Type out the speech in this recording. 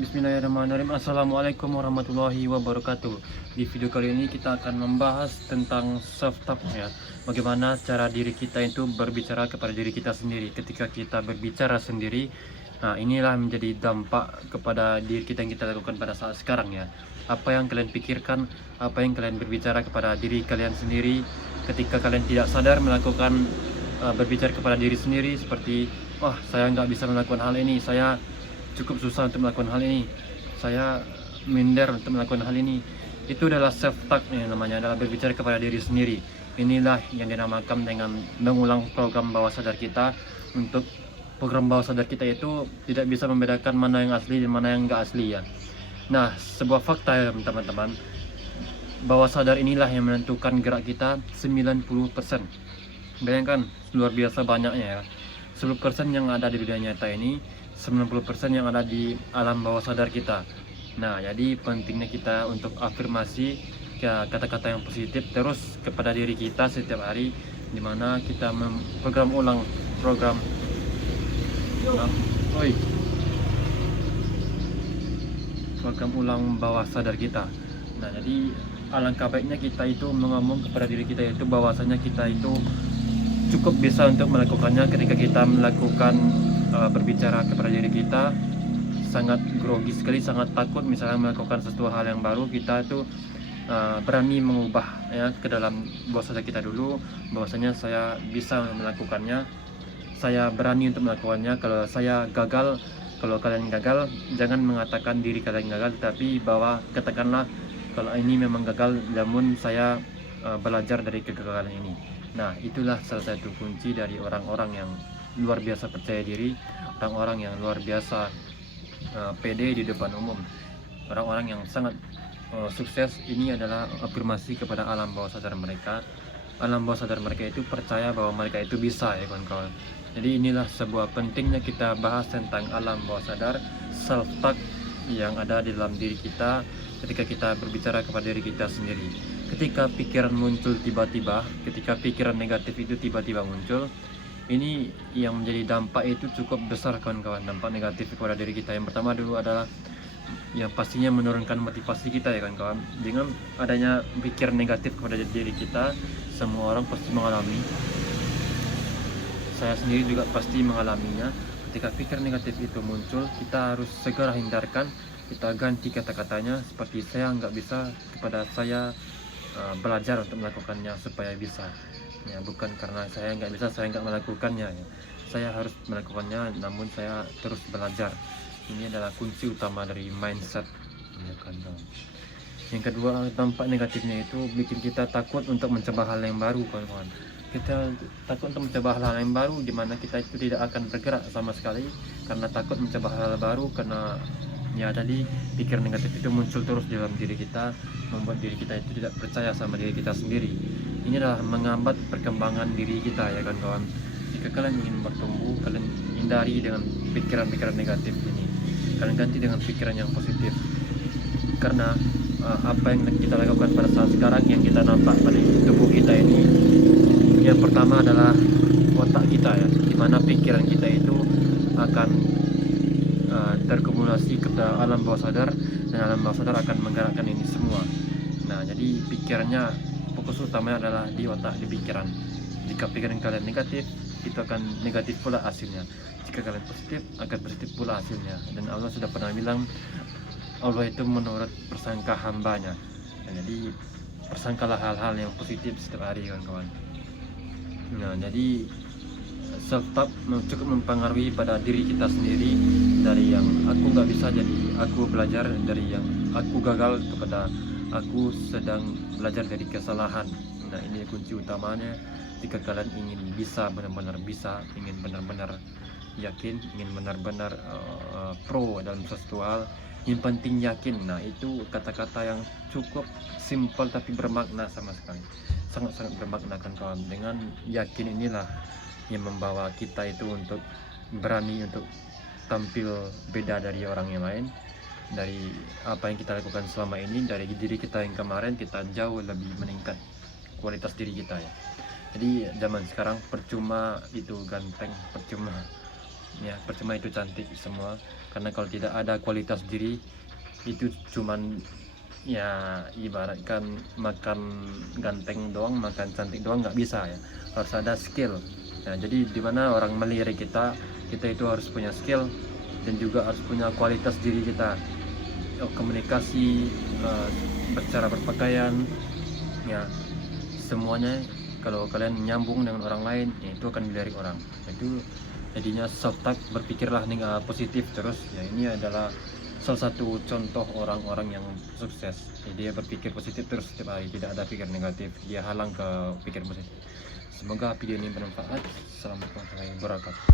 Bismillahirrahmanirrahim. Assalamualaikum warahmatullahi wabarakatuh. Di video kali ini kita akan membahas tentang self-talk ya. Bagaimana cara diri kita itu berbicara kepada diri kita sendiri. Ketika kita berbicara sendiri, nah inilah menjadi dampak kepada diri kita yang kita lakukan pada saat sekarang ya. Apa yang kalian pikirkan, apa yang kalian berbicara kepada diri kalian sendiri. Ketika kalian tidak sadar melakukan berbicara kepada diri sendiri seperti, wah saya nggak bisa melakukan hal ini, saya cukup susah untuk melakukan hal ini, saya minder untuk melakukan hal ini. Itu adalah self talk yang namanya, adalah berbicara kepada diri sendiri. Inilah yang dinamakan dengan mengulang program bawah sadar kita. Untuk program bawah sadar kita itu tidak bisa membedakan mana yang asli dan mana yang enggak asli ya. Nah, sebuah fakta ya teman-teman, bawah sadar inilah yang menentukan gerak kita 90%. Bayangkan, luar biasa banyaknya ya. 10% yang ada di dunia nyata ini, 90% yang ada di alam bawah sadar kita. Nah, jadi pentingnya kita untuk afirmasi kata-kata yang positif terus kepada diri kita setiap hari, dimana kita program ulang program program ulang bawah sadar kita. Nah, jadi alangkah baiknya kita itu mengomong kepada diri kita itu bahwasanya kita itu cukup bisa untuk melakukannya. Ketika kita melakukan berbicara kepada diri kita, sangat grogi sekali, sangat takut misalnya melakukan sesuatu hal yang baru, kita itu berani mengubah ya ke dalam bawah sadar kita dulu bahwasanya saya bisa melakukannya, saya berani untuk melakukannya. Kalau saya gagal, kalau kalian gagal, jangan mengatakan diri kalian gagal, tapi bahwa katakanlah kalau ini memang gagal, namun saya belajar dari kegagalan ini. Nah, itulah salah satu kunci dari orang-orang yang luar biasa percaya diri, orang-orang yang luar biasa pede di depan umum, orang-orang yang sangat sukses. Ini adalah afirmasi kepada alam bawah sadar mereka. Alam bawah sadar mereka itu percaya bahwa mereka itu bisa ya kawan-kawan. Jadi inilah sebuah pentingnya kita bahas tentang alam bawah sadar, self-talk yang ada di dalam diri kita ketika kita berbicara kepada diri kita sendiri. Ketika pikiran muncul tiba-tiba, ketika pikiran negatif itu tiba-tiba muncul, ini yang menjadi dampak itu cukup besar kawan-kawan. Dampak negatif kepada diri kita yang pertama dulu adalah yang pastinya menurunkan motivasi kita ya kawan-kawan. Dengan adanya pikiran negatif kepada diri kita, semua orang pasti mengalami, saya sendiri juga pasti mengalaminya. Ketika pikiran negatif itu muncul, kita harus segera hindarkan, kita ganti kata-katanya seperti saya nggak bisa kepada saya belajar untuk melakukannya supaya bisa ya, bukan karena saya nggak bisa saya nggak melakukannya ya. Saya harus melakukannya, namun saya terus belajar. Ini adalah kunci utama dari mindset ya kan. Yang kedua, dampak negatifnya itu bikin kita takut untuk mencoba hal yang baru kawan-kawan. Kita takut untuk mencoba hal yang baru, dimana kita itu tidak akan bergerak sama sekali karena takut mencoba hal baru. Karena ya tadi pikiran negatif itu muncul terus di dalam diri kita, membuat diri kita itu tidak percaya sama diri kita sendiri. Ini adalah menghambat perkembangan diri kita ya kan kawan. Jika kalian ingin bertumbuh, kalian hindari dengan pikiran-pikiran negatif ini, kalian ganti dengan pikiran yang positif. Karena apa yang kita lakukan pada saat sekarang, yang kita nampak pada tubuh kita ini, yang pertama adalah otak kita ya, dimana pikiran kita itu akan terkumulasi ke alam bawah sadar, dan alam bawah sadar akan menggerakkan ini semua. Nah, jadi pikirannya, fokus utamanya adalah di otak, di pikiran. Jika pikiran kalian negatif, itu akan negatif pula hasilnya. Jika kalian positif, akan positif pula hasilnya. Dan Allah sudah pernah bilang, Allah itu menurut persangka hambanya. Nah, jadi persangkalah hal-hal yang positif setiap hari kawan-kawan. Nah, jadi self-talk cukup mempengaruhi pada diri kita sendiri. Dari yang aku nggak bisa, jadi aku belajar. Dari yang aku gagal kepada aku sedang belajar dari kesalahan. Nah, ini kunci utamanya. Jika kalian ingin bisa, benar-benar bisa, ingin benar-benar yakin, ingin benar-benar pro dalam sesuatu hal, yang penting yakin. Nah, itu kata-kata yang cukup simpel tapi bermakna sama sekali, sangat-sangat bermakna kan kawan. Dengan yakin inilah yang membawa kita itu untuk berani untuk tampil beda dari orang yang lain. Dari apa yang kita lakukan selama ini, dari diri kita yang kemarin, kita jauh lebih meningkat kualitas diri kita ya. Jadi zaman sekarang percuma itu ganteng, percuma ya, percuma itu cantik semua. karena kalau tidak ada kualitas diri itu cuman ya ibaratkan makan ganteng doang, makan cantik doang nggak bisa ya, harus ada skill. Nah, jadi dimana orang melirik kita itu harus punya skill dan juga harus punya kualitas diri kita, komunikasi, cara berpakaian, ya semuanya. Kalau kalian nyambung dengan orang lain ya itu akan dilirik orang, itu jadinya self talk, berpikirlah positif terus ya. Ini adalah salah satu contoh orang-orang yang sukses. Jadi dia berpikir positif terus setiap hari, tidak ada pikir negatif, dia halang ke pikir positif. Semoga video ini bermanfaat. Assalamualaikum warahmatullahi wabarakatuh.